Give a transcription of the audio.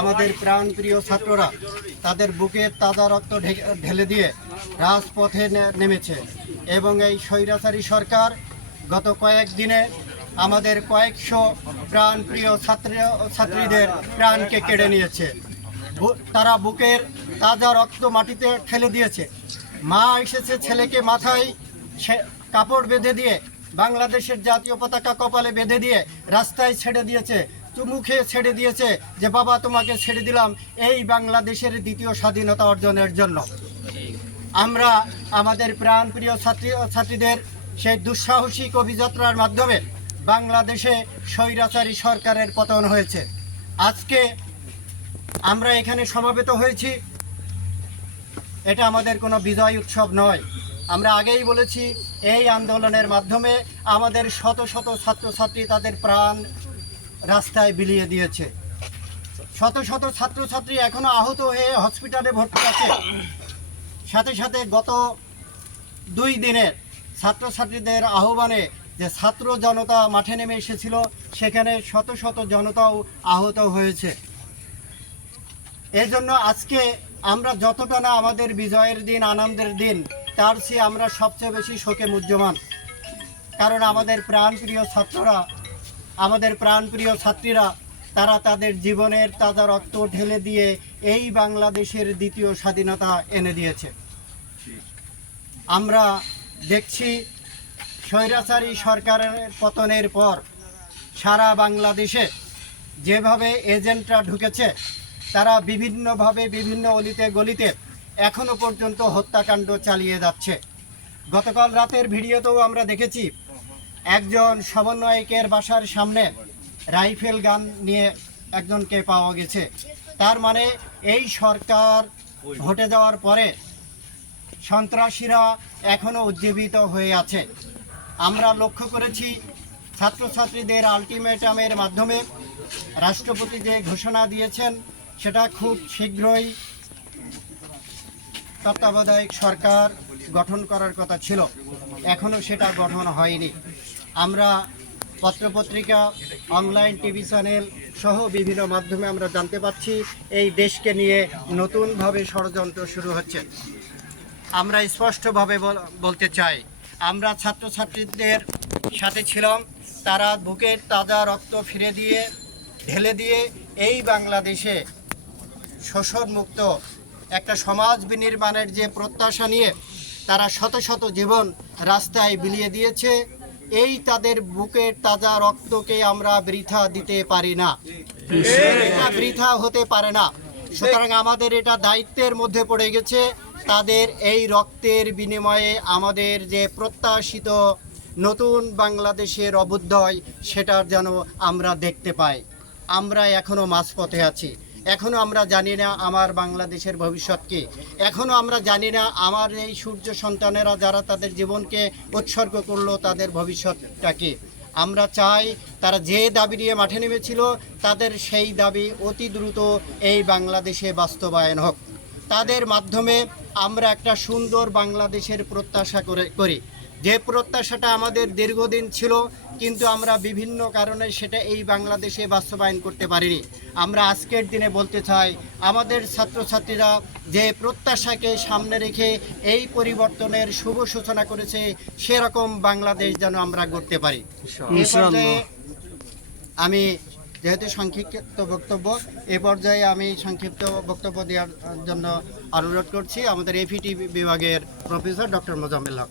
আমাদের প্রাণপ্রিয় ছাত্ররা তাদের বুকের তাজা রক্ত ঢেলে দিয়ে রাজপথে নেমেছে এবং এই স্বৈরাচারী সরকার গত কয়েকদিনে আমাদের কয়েকশো প্রাণপ্রিয় ছাত্রীদের প্রাণকে কেড়ে নিয়েছে। তারা বুকের তাজা রক্ত মাটিতে ঠেলে দিয়েছে। মা এসেছে ছেলেকে মাথায় কাপড় বেঁধে দিয়ে, বাংলাদেশের জাতীয় পতাকা কপালে বেঁধে দিয়ে রাস্তায় ছেড়ে দিয়েছে, মুখে ছেড়ে দিয়েছে যে বাবা তোমাকে ছেড়ে দিলাম এই বাংলাদেশের দ্বিতীয় স্বাধীনতা অর্জনের জন্য। আমরা আমাদের প্রাণপ্রিয় ছাত্রীদের সেই দুঃসাহসিক অভিযাত্রার মাধ্যমে বাংলাদেশে স্বৈরাচারী সরকারের পতন হয়েছে। আজকে আমরা এখানে সমবেত হয়েছি, এটা আমাদের কোনো বিজয় উৎসব নয়। আমরা আগেই বলেছি এই আন্দোলনের মাধ্যমে আমাদের শত শত ছাত্রছাত্রী তাদের প্রাণ রাস্তায় বিলিয়ে দিয়েছে। শত শত ছাত্রছাত্রী এখনো আহত হয়ে হসপিটালে ভর্তি আছে। সাথে সাথে গত 2 দিনের ছাত্রছাত্রীদের আহ্বানে যে ছাত্র জনতা মাঠে নেমে এসেছিল, সেখানে শত শত জনতাও আহত হয়েছে। এই জন্য আজকে আমরা যতটা না আমাদের বিজয়ের দিন, আনন্দের দিন, তার চেয়ে আমরা সবচেয়ে বেশি শোকে মুহ্যমান। কারণ আমাদের প্রাণপ্রিয় ছাত্ররা, আমাদের প্রাণপ্রিয় ছাত্রীরা, তারা তাদের জীবনের তাজা রক্ত ঢেলে দিয়ে এই বাংলাদেশের দ্বিতীয় স্বাধীনতা এনে দিয়েছে। আমরা দেখছি স্বৈরাচারী সরকারের পতনের পর সারা বাংলাদেশে যেভাবে এজেন্টরা ঢুকেছে, তারা বিভিন্নভাবে বিভিন্ন অলিতে গলিতে এখনো পর্যন্ত হত্যাকাণ্ড চালিয়ে যাচ্ছে। গতকাল রাতের ভিডিওতেও আমরা দেখেছি একজন সমন্বয়কের বাসার সামনে রাইফেল গান নিয়ে একজনকে পাওয়া গেছে। তার মানে এই সরকার হটে যাওয়ার পরে সন্ত্রাসীরা এখনো উজ্জীবিত হয়ে আছে। আমরা লক্ষ্য করেছি ছাত্রছাত্রীদের আলটিমেটামের মাধ্যমে রাষ্ট্রপতি যে ঘোষণা দিয়েছেন, সেটা খুব শীঘ্রই তত্ত্বাবধায়ক সরকার গঠন করার কথা ছিল, এখনও সেটা গঠন হয়নি। আমরা পত্রপত্রিকা, অনলাইন টিভি চ্যানেল সহ বিভিন্ন মাধ্যমে আমরা জানতে পাচ্ছি এই দেশকে নিয়ে নতুনভাবে ষড়যন্ত্র শুরু হচ্ছে। আমরা স্পষ্টভাবে বলতে চাই, আমরা ছাত্রছাত্রীদের সাথে ছিলাম। তারা বুকের তাজা রক্ত ঢেলে দিয়ে এই বাংলাদেশে শোষণমুক্ত একটা সমাজ বিনির্মাণের যে প্রত্যাশা নিয়ে তারা শত শত জীবন রাস্তায় বিলিয়ে দিয়েছে, এই তাদের বুকের তাজা রক্তকে আমরা বৃথা দিতে পারি না, এটা বৃথা হতে পারে না। সুতরাং আমাদের এটা দায়িত্বের মধ্যে পড়ে গেছে, তাদের এই রক্তের বিনিময়ে আমাদের যে প্রত্যাশিত নতুন বাংলাদেশের অভ্যুদয়, সেটার যেন আমরা দেখতে পাই। আমরা এখনও মাঝপথে আছি, এখনও আমরা জানি না আমার বাংলাদেশের ভবিষ্যৎ কী, এখনও আমরা জানি না আমার এই সূর্য সন্তানেরা যারা তাদের জীবনকে উৎসর্গ করলো তাদের ভবিষ্যৎটা কী। আমরা চাই তারা যে দাবি নিয়ে মাঠে নেমেছিল, তাদের সেই দাবি অতি দ্রুত এই বাংলাদেশে বাস্তবায়ন হোক। তাদের মাধ্যমে আমরা একটা সুন্দর বাংলাদেশের প্রত্যাশা করি, যে প্রত্যাশাটা আমাদের দীর্ঘদিন ছিল, কিন্তু আমরা বিভিন্ন কারণে সেটা এই বাংলাদেশে বাস্তবায়ন করতে পারিনি। আমরা আজকের দিনে বলতে চাই, আমাদের ছাত্রছাত্রীরা যে প্রত্যাশাকে সামনে রেখে এই পরিবর্তনের শুভ সূচনা করেছে, সেরকম বাংলাদেশ যেন আমরা গড়তে পারি। আমি যেহেতু সংক্ষিপ্ত বক্তব্য, এ পর্যায়ে আমি সংক্ষিপ্ত বক্তব্য দেওয়ার জন্য অনুরোধ করছি আমাদের এফিটি বিভাগের প্রফেসর ডক্টর মোজাম্মেল হক।